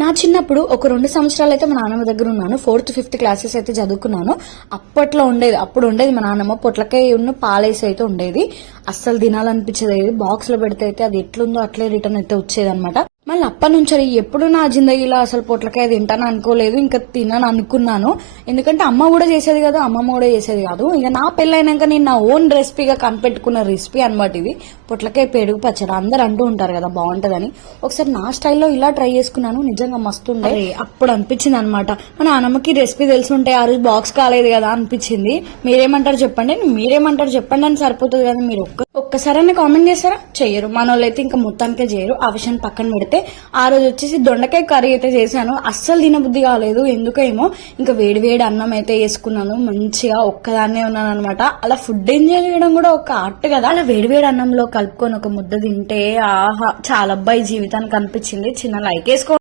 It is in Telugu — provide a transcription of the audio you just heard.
నా చిన్నప్పుడు ఒక 2 సంవత్సరాలు అయితే మా నాన్నమ్మ దగ్గర ఉన్నాను. 4th 5th క్లాసెస్ అయితే చదువుకున్నాను. అప్పట్లో ఉండేది, అప్పుడు ఉండేది మా నాన్నమ్మ పొట్లకాయ ఉన్న పాలేసి అయితే ఉండేది. అస్సలు తినాలనిపించేది. బాక్స్ లో పెడితే అయితే అది ఎట్లుందో అట్లే రిటర్న్ అయితే వచ్చేది అనమాట. మళ్ళీ అప్పటి నుంచి ఎప్పుడు నా జిందగీలో అసలు పొట్లకాయ తింటాను అనుకోలేదు, ఇంకా తినని అనుకున్నాను. ఎందుకంటే అమ్మ కూడా చేసేది కదా, అమ్మమ్మ కూడా చేసేది కాదు. ఇక నా పెళ్ళైనాక నేను నా ఓన్ రెసిపీగా కనిపెట్టుకున్న రెసిపీ అనమాట ఇది, పొట్లకాయ పెరుగు పచ్చడి. అందరు అంటూ ఉంటారు కదా బాగుంటదని, ఒకసారి నా స్టైల్లో ఇలా ట్రై చేసుకున్నాను. నిజంగా మస్తు ఉండే. అప్పుడు అనిపించింది అనమాట, మా నాన్నమ్మకి రెసిపీ తెలిసి ఉంటే ఆ రోజు బాక్స్ కాలేదు కదా అనిపించింది. మీరేమంటారు చెప్పండి అని సరిపోతుంది కదా. మీరు ఒక్కసారైనా కామెంట్ చేస్తారా? చెయ్యరు. మన వాళ్ళైతే ఇంకా మొత్తానికే చేయరు. ఆ విషయం పక్కన పెడితే ఆ రోజు వచ్చేసి దొండకాయ కర్రీ అయితే చేశాను. అస్సలు తినబుద్ధి కాలేదు ఎందుకేమో. ఇంకా వేడి అన్నం అయితే వేసుకున్నాను. మంచిగా ఒక్కదాన్నే ఉన్నాను అనమాట. అలా ఫుడ్ ఎంజాయ్ చేయడం కూడా ఒక ఆర్ట్ కదా. అలా వేడి అన్నంలో కలుపుకొని ఒక ముద్ద తింటే ఆహా చాలా అబ్బాయి జీవితానికి అనిపించింది. చిన్న లైక్ వేసుకో.